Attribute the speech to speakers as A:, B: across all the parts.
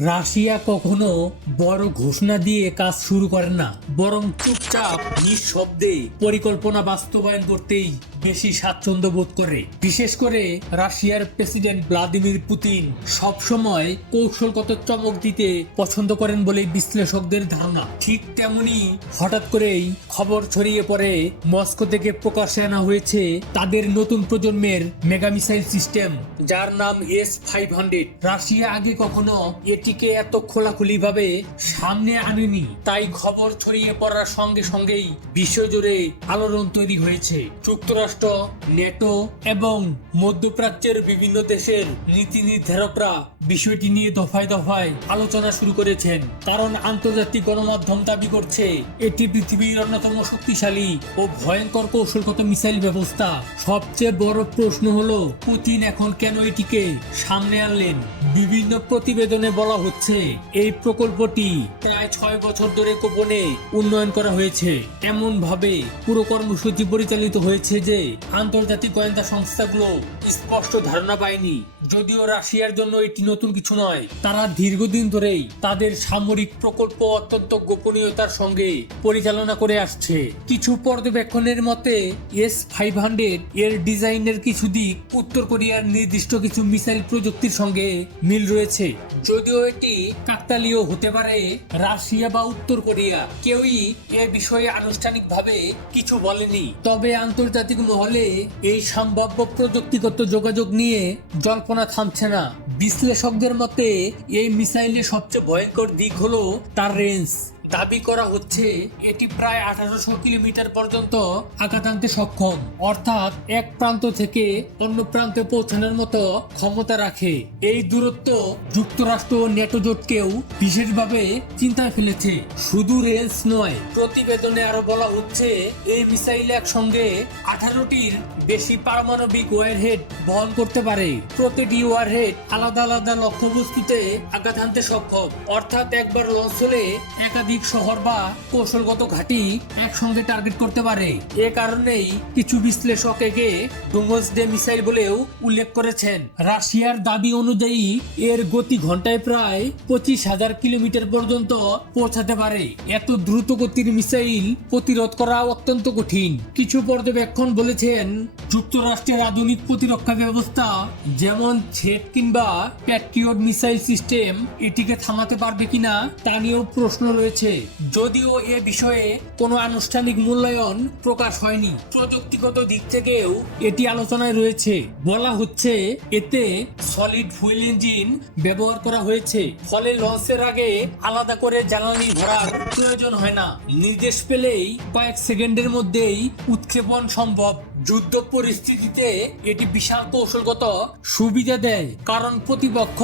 A: Russia কখনো বড় ঘোষণা দিয়ে কাজ শুরু করে না, বরং চুপচাপ নিঃশব্দে পরিকল্পনা বাস্তবায়ন করতেই বেশি স্বাচ্ছন্দ্য বোধ করে। বিশেষ করে রাশিয়ার প্রেসিডেন্ট ভ্লাদিমির পুতিন সবসময় কৌশলগত চমক দিতে পছন্দ করেন বলে বিশ্লেষকদের ধারণা। ঠিক তেমনি হঠাৎ করেই খবর ছড়িয়ে পড়ে, মস্কো থেকে প্রকাশ্যে আনা হয়েছে তাদের নতুন প্রজন্মের মেগা মিসাইল সিস্টেম, যার নাম এস ফাইভ হান্ড্রেড। রাশিয়া আগে কখনো এটিকে এত খোলাখুলি ভাবে সামনে আনেনি। তাই খবর ছড়িয়ে পড়ার সঙ্গে সঙ্গেই বিশ্বজুড়ে আলোড়ন তৈরি হয়েছে। যুক্তরাষ্ট্র নেটো এবং মধ্যপ্রাচ্যের বিভিন্ন দেশের নীতি নির্ধারকরা বিষয়টি নিয়ে দফায় দফায় আলোচনা শুরু করেছেন। কারণ আন্তর্জাতিক গণমাধ্যম দাবি করছে, এটি পৃথিবীর অন্যতম শক্তিশালী ও ভয়ঙ্কর কৌশলগত মিসাইল ব্যবস্থা। সবচেয়ে বড় প্রশ্ন হলো, পুতিন এখন কেন এটিকে সামনে আনলেন? বিভিন্ন প্রতিবেদনে বলা হচ্ছে, এই প্রকল্পটি প্রায় ছয় বছর ধরে গোপনে উন্নয়ন করা হয়েছে। এমন ভাবে পুরো কর্মসূচি পরিচালিত হয়েছে যে আন্তর্জাতিক গোয়েন্দা সংস্থাগুলো স্পষ্ট ধারণা পায়নি। যদিও রাশিয়ার জন্য এটি নতুন কিছু নয়, তারা দীর্ঘদিন ধরেই তাদের সামরিক প্রকল্প অত্যন্ত গোপনীয়তার সঙ্গে পরিচালনা করে আসছে। কিছু পর্যবেক্ষণের মতে, এস ফাইভ হান্ড্রেড এর ডিজাইনের কিছু দিক উত্তর কোরিয়ার নির্দিষ্ট কিছু মিসাইল প্রযুক্তির সঙ্গে মিল রয়েছে। যদিও এটি কাকতালীয় হতে পারে, রাশিয়া বা উত্তর কোরিয়া কেউই এ বিষয়ে আনুষ্ঠানিকভাবে কিছু বলেনি। তবে আন্তর্জাতিক মহলে এই সম্ভাব্য প্রযুক্তিগত যোগাযোগ নিয়ে জল্পনা থামছে না। বিশ্লেষকদের মতে, এই মিসাইলের সবচেয়ে ভয়ঙ্কর দিক হলো তার রেঞ্জ। দাবি করা হচ্ছে এটি প্রায় আঠারোশো কিলোমিটার পর্যন্ত আঘাত আনতে সক্ষম। অর্থাৎ এক প্রান্ত থেকে অন্য প্রান্তে পৌঁছানোর মতো ক্ষমতা রাখে। এই দূরত্ব যুক্তরাষ্ট্র ও নেটো জোটকেও বিশেষভাবে চিন্তায় ফেলেছে। শুধু রেঞ্জ নয়, প্রতিবেদনে আরও বলা হচ্ছে, এই মিসাইল একসঙ্গে আঠারোটির বেশি পারমাণবিক ওয়ারহেড বহন করতে পারে। প্রতিটি ওয়ারহেড আলাদা আলাদা লক্ষ্যবস্তুতে আঘাত হানতে সক্ষম। অর্থাৎ একবার লঞ্চ হলে একাধিক শহর বা কৌশলগত ঘাঁটি একসঙ্গে টার্গেট করতে পারে। এ কারণেই কিছু বিশ্লেষক একে ডোমস ডে মিসাইল বলেও উল্লেখ করেছেন। রাশিয়ার দাবি অনুযায়ী এর গতি ঘন্টায় প্রায় পঁচিশ হাজার কিলোমিটার পর্যন্ত পৌঁছাতে পারে। এত দ্রুত গতির মিসাইল প্রতিরোধ করা অত্যন্ত কঠিন। কিছু পর্যবেক্ষণ বলেছেন যুক্তরাষ্ট্রের আধুনিক প্রতিরক্ষা ব্যবস্থা, যেমন ছেদ কিংবা প্যাট্রিয়ট মিসাইল সিস্টেম, এটিকে থামাতে পারবে কিনা তা নিয়েও প্রশ্ন রয়েছে। যদিও এ বিষয়ে কোনো আনুষ্ঠানিক মূল্যায়ন প্রকাশ হয়নি, প্রযুক্তিগত দিক থেকেও এটি আলোচনায় রয়েছে। বলা হচ্ছে, এতে সলিড ফুয়েল ইঞ্জিন ব্যবহার করা হয়েছে, ফলে লঞ্চের আগে আলাদা করে জ্বালানি ভরার প্রয়োজন হয় না। নির্দেশ পেলেই কয়েক সেকেন্ডের মধ্যেই উৎক্ষেপণ সম্ভব। যুদ্ধ পরিস্থিতিতে এটি বিশাল কৌশলগত সুবিধা দেয়, কারণ প্রতিপক্ষ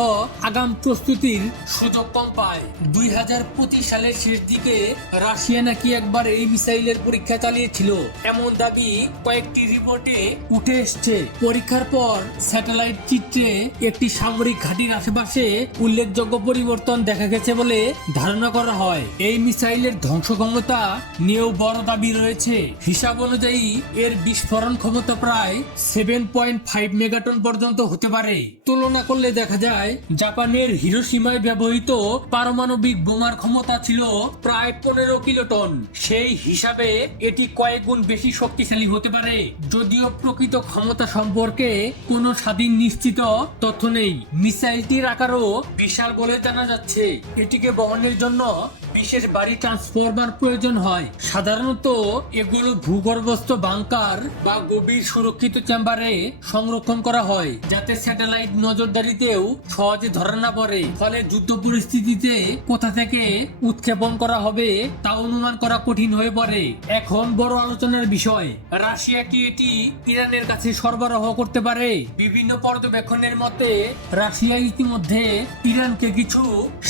A: আগাম প্রস্তুতির সুযোগ কম পায়। দুই হাজার পঁচিশ সালের শেষ দিকে রাশিয়া নাকি একবার এই মিসাইলের পরীক্ষা চালিয়েছিল। এমন দাবি কয়েকটি রিপোর্টে উঠে এসছে। পরীক্ষার পর স্যাটেলাইট চিত্রে একটি সামরিক ঘাঁটির আশেপাশে উল্লেখযোগ্য পরিবর্তন দেখা গেছে বলে ধারণা করা হয়। এই মিসাইলের ধ্বংস ক্ষমতা নিয়েও বড় দাবি রয়েছে। হিসাব অনুযায়ী এর বিস্ফোরণ ক্ষমতা প্রায় সেভেন পয়েন্ট ফাইভ মেগাটন পর্যন্ত হতে পারে। তুলনা করলে দেখা যায়, জাপানের হিরোসীমায় ব্যবহৃত পারমাণবিক বোমার ক্ষমতা ছিল প্রায় পনেরো কিলোটন। সেই হিসাবে এটি কয়েক গুণ বেশি শক্তিশালী হতে পারে। যদিও প্রকৃত ক্ষমতা সম্পর্কে কোনো স্বাধীন নিশ্চিত তথ্য নেই। মিসাইলটির আকারও বিশাল বলে জানা যাচ্ছে। এটিকে বহনের জন্য বিশেষ বাড়ি ট্রান্সফরমার প্রয়োজন হয়। সাধারণত এগুলো ভূগর্ভস্থ বাংকার বা গভীর সুরক্ষিত চেম্বারে সংরক্ষণ করা হয়, যাতে স্যাটেলাইট নজরদারিতেও সহজে ধরা না পড়ে। ফলে যুদ্ধ পরিস্থিতিতে কোথা থেকে উৎক্ষেপণ করা হবে তা অনুমান করা কঠিন হয়ে পড়ে। এখন বড় আলোচনার বিষয়, রাশিয়া কি এটি ইরানের কাছে সরবরাহ করতে পারে? বিভিন্ন পর্যবেক্ষণের মতে, রাশিয়া ইতিমধ্যে ইরানকে কিছু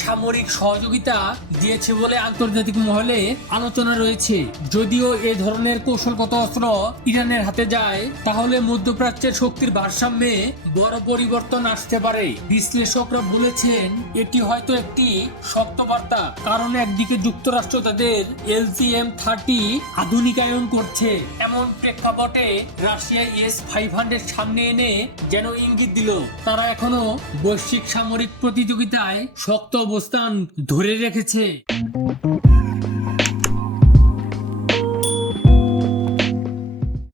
A: সামরিক সহযোগিতা দিয়েছে বলে আন্তর্জাতিক মহলে আলোচনা রয়েছে। যদিও এ ধরনের কৌশলগত অস্ত্র ইরানের হাতে যায়, তাহলে মধ্যপ্রাচ্যের শক্তির ভারসাম্যে বড় পরিবর্তন আসতে পারে। বিশ্লেষকরা বলেছেন, এটি হয়তো একটি শক্ত বার্তা, কারণ একদিকে যুক্তরাষ্ট্র তাদের এলসিএম থার্টি আধুনিকায়ন করছে, এমন প্রেক্ষাপটে রাশিয়া এস ফাইভ হান্ড্রেড সামনে এনে যেন ইঙ্গিত দিল। তারা এখনও বৈশ্বিক সামরিক প্রতিযোগিতায় শক্ত অবস্থান ধরে রেখেছে।